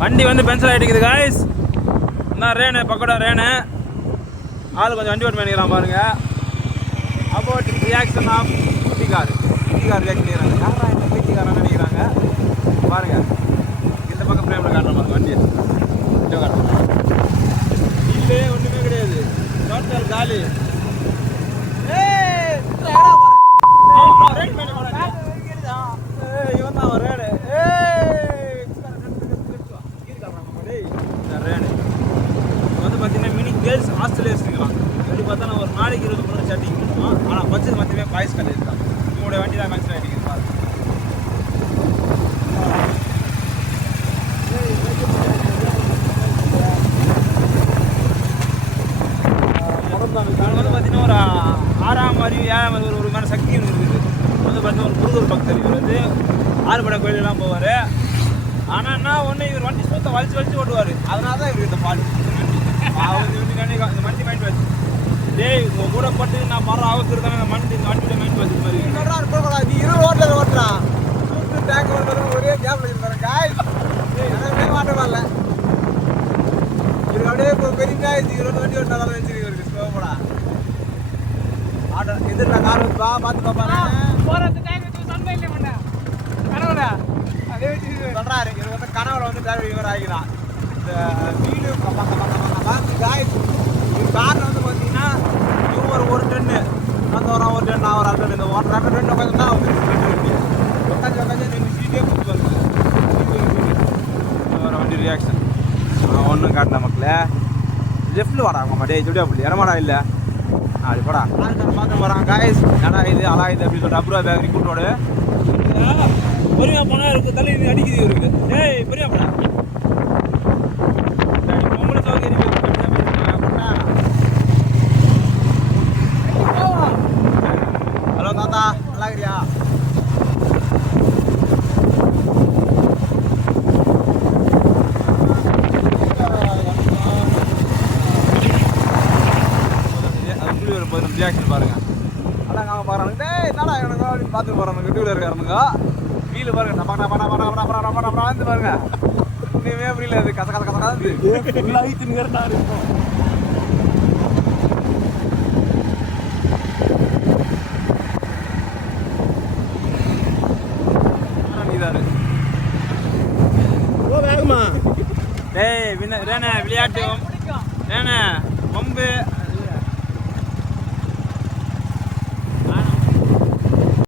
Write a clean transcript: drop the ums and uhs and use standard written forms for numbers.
வண்டி வந்து pencil ஆகிட்டுக்குது guys. என்ன ரேனு பக்கோடா ரேனு ஆள் கொஞ்சம் வண்டி ஓட்டு பண்ணிக்கிறான் பாருங்க. அபவுட் ரியாக்ஷன் ஆஃப் பீட்டிகார் ரியாக்ட் பண்ணிக்கிறாங்க. யாரா இந்த பீட்டிகாரான்னு நினைக்கிறாங்க பாருங்க. இந்த பக்கம் ஃப்ரேமில் காட்டுற மாதிரி வண்டி இல்லை ஒன்றுமே கிடையாது. டோட்டல் காலி. இவன் தான் அவன் ரேனு. ரேனு வந்து பார்த்தீங்கன்னா மினி கேர்ள்ஸ் ஹாஸ்டலே வச்சுருக்கலாம். எப்படி பார்த்தா நான் ஒரு நாளைக்கு 20 பொண்ணு சேட்டிங் பண்ணுவோம். ஆனால் பட்சத்து மொத்தமே பாய்ஸ் காலேஜ் தான். இவங்களுடைய வண்டி தான் மேட்ச் ஆகிட்டு பாருங்க. வந்து பார்த்தீங்கன்னா ஒரு 6ஆம் அறிவு 7ஆம் அறிவு ஒரு மாதிரி சக்தி இருக்குது. வந்து பார்த்தீங்கன்னா ஒரு முருகர் பக்தர். இவர் வந்து ஆறுபடை கோயிலெல்லாம் போவார். ஆனால் என்ன ஒன்று இவர் வண்டி சுத்த வலிச்சு ஓட்டுவார். அதனால தான் இவருக்கு இந்த பாட்டு இந்த வண்டி மைண்ட் வச்சு டேய் உங்கள் கூட பட்டு நான் மர ஆபத்து தானே இந்த வண்டியோட மைண்ட் வச்சு மாதிரி நீ 20 ஓட்டில் ஓட்டுறான் டேங்க் ஒரே கேப்ல இருப்பாரு காய் மாட்டே வரல. இவருக்கு அப்படியே பெரிய ஆயிடுச்சு. 20 வண்டி ஓட்டினாலும் வச்சுருக்கு இவருக்கு ஸ்லோப்படா ஆட்டோ எதிர்ல கார் வச்சுப்பா பார்த்து பார்ப்பாங்க போகிறது டேங்க் சன்லைன்ல பண்ண கனவுல அதே வச்சு சொல்கிறாரு. இவர் வந்து கனவுல வந்து டிரைவர் இவர் ஆகிக்கிறான். இந்த வீடு காய் காரில் வந்து பார்த்தீங்கன்னா இவங்க ஒரு டென்னு அந்த ஒரு டென் நான் ஒரு 2 டன் இந்த 1 2 உட்காந்து தான் வந்து உட்காந்து 2 சீட்டே கொடுத்து வர வண்டி ரியாக்ஷன் ஒன்றும் காட்டின மக்களே. லெஃப்ட்டில் வாடா அவங்க மாட்டே இப்படியா அப்படி இடமாடா இல்லை அப்படி போடா பார்த்து போகிறாங்க காய்ஸ். ஏடா இது அலா இது அப்படின்னு சொல்லிட்டு அப்ரூவா பேக்கரி கூட்டோடு பொறுமையாக போனால் இருக்குது. தள்ளி அடிக்குது இவருக்கு. ஏய் பொறுமையாக போடா பொம்பளை சௌகரியம். ஹலோ தாத்தா நல்லா இருக்கிறியா? ரியாக்ஷன் பாருங்க. அதான் அவங்க பாருங்க டேய் என்னடா எனக்கு அப்படின்னு பார்த்துட்டு போகிறானுங்க. டூ வீலர் இருக்காருங்க. வீல் பாருங்க வந்து பாருங்க. இன்னுமே புரியல அது கச கச கசக்காது லைட்டுங்கிறதா இருக்கும். டேய் ரேனே விளையாட்டு ரேனே பம்பு